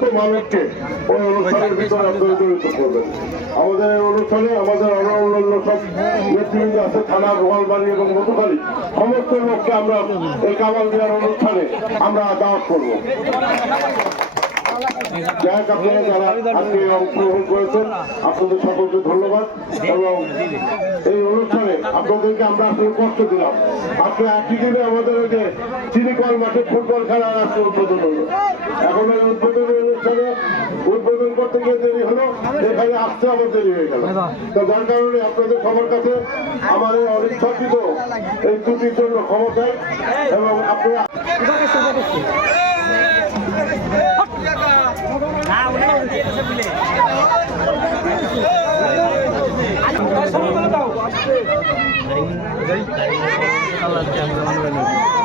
সমস্ত মানুষকে ওই অনুষ্ঠানের ভিতরে আপনারা জড়িত করবেন। আমাদের এই অনুষ্ঠানে আমাদের আরও অন্যান্য সব নেতৃবৃন্দ আছে থানা গোয়ালবাড়ি এবং মধুখালী। সমস্ত লোককে আমরা এই কামাল দেওয়ার অনুষ্ঠানে আমরা দাওয়াত করব। যাই আপনারা যারা আজকে অংশগ্রহণ করেছেন আপনাদের সকলকে ধন্যবাদ। এবং এই অনুষ্ঠানে আপনাদেরকে আমরা আসলে কষ্ট দিলাম। আজকে একই দিনে আমাদের ওই যে চিনিকল মাঠে ফুটবল খেলার আজকে উদ্বোধন হলো এখন এই উদ্বোধনী অনুষ্ঠানে করতে দেরি হলো এখানে আসতে আমার দেরি হয়ে গেল তো যার কারণে আপনাদের সবার কাছে আমার এই অনিচ্ছাকৃত এই ত্রুটির জন্য ক্ষমা চাই এবং আপনারা আল্লাহ